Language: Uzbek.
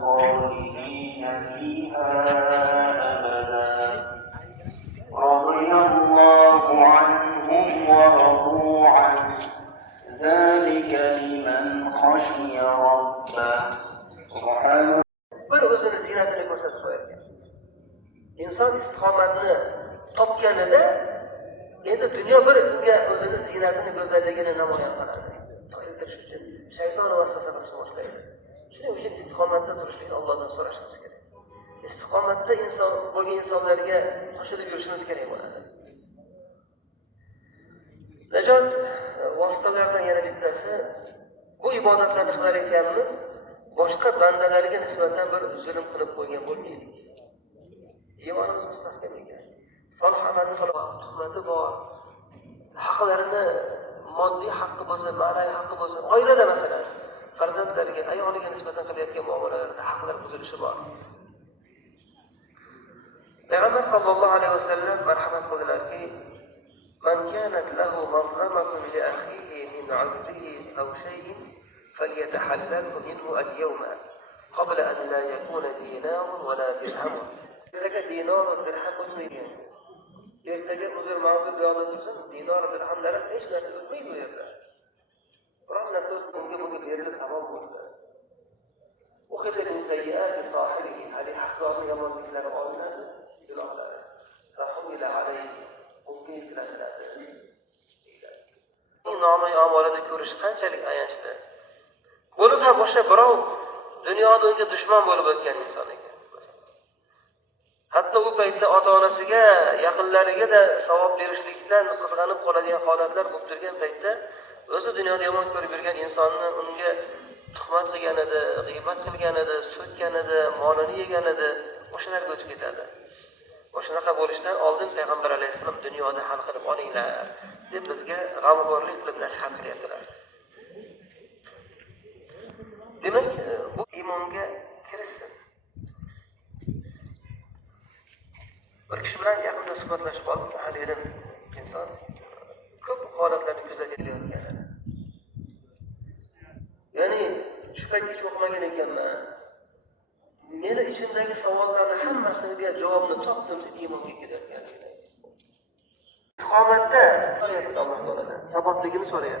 خالدين فيها أبدا رضي الله عنهم ورضوا عنه ذلك لمن خشي ربه. Bir o'zini ziynatini ko'rsatib qo'yarkan. Inson istiqomatni topganida endi dunyo bir unga o'zini ziynatini, go'zalligini namoyon qiladi. To'yintirish uchun shayton vasvasa qilishni boshlaydi. Shuning uchun istiqomatda turishlikni Allohdan so'rashimiz kerak. Istiqomatda inson bo'lgan insonlarga qo'shilib yurishimiz kerak bo'ladi. Najot vositalaridan yana bittasi, bu ibodatlarni qilar ekanmiz, boshqa bandalarga nisbatan bir zulm qilib qo'ygan bo'lmaylik. Iymonimiz mustahkam ekan. Solih amalni qilib, tuhmati bor. Haqlarini, moddiy haqqi bo'lsa, ma'naviy haqqi bo'lsa, oilada masalan farzandlariga, ayoliga nisbatan qilayotgan muomalalarda haqlar buzilishi bor. Payg'ambar sallallohu alayhi vasallam marhamat qildilarki, "Man kanat lahu mazlamatun li akhihi min 'abdihi aw shay'in falyatahallalhu minhu al-yawma qabla an la yakuna dinarun wa la dirhamun." Ertaga dinor va dirham o'tmaydi. Ertaga uzr mavzu bu yoqda tursin, dinor va dirhamlar hech narsa o'tmaydi u yerda. Biroq narsa unga berilib tamom bo'ldi. Ukhidil sayyi'ati sohibihi, hali ahloqi yomonliklari olinadi, gunohlari. Rahmila alayhi, unga yuklanadi. Nomi amalida ko'rish qanchalik ayanchli. Bo'lib ham boshqa birov dunyoda unga dushman bo'lib o'tgan inson ekan. Hatto u paytda ota-onasiga, yaqinlariga da savob berishlikdan qizg'anib qoladigan holatlar bo'lib turgan paytda o'zi dunyoda yomon ko'rib yurgan insonni unga tuhmat qilgan edi, g'iybat qilgan edi, so'kkan edi, molini yegan edi, o'shalarga o'tib ketadi. O'shanaqa bo'lishdan oldin Payg'ambar alayhisalom dunyoda hal qilib olinglar deb bizga g'amxo'rlik qilib nasihat qilyaptilar. Demak, bu iymonga kirishsin. Bir kishi bilan yaqinda suhbatlashib qolib, halilim inson ko'p holatlarni kuzatayotgan edi. Ya'ni shu paytda hech o'qimagan ekanman. Meni ichimdagi savollarni hammasiga javobni topdim deb iymonga kelayotgan edi. Istiqomatda so'rayapti Alloh taoladan, sabotligini so'rayapti.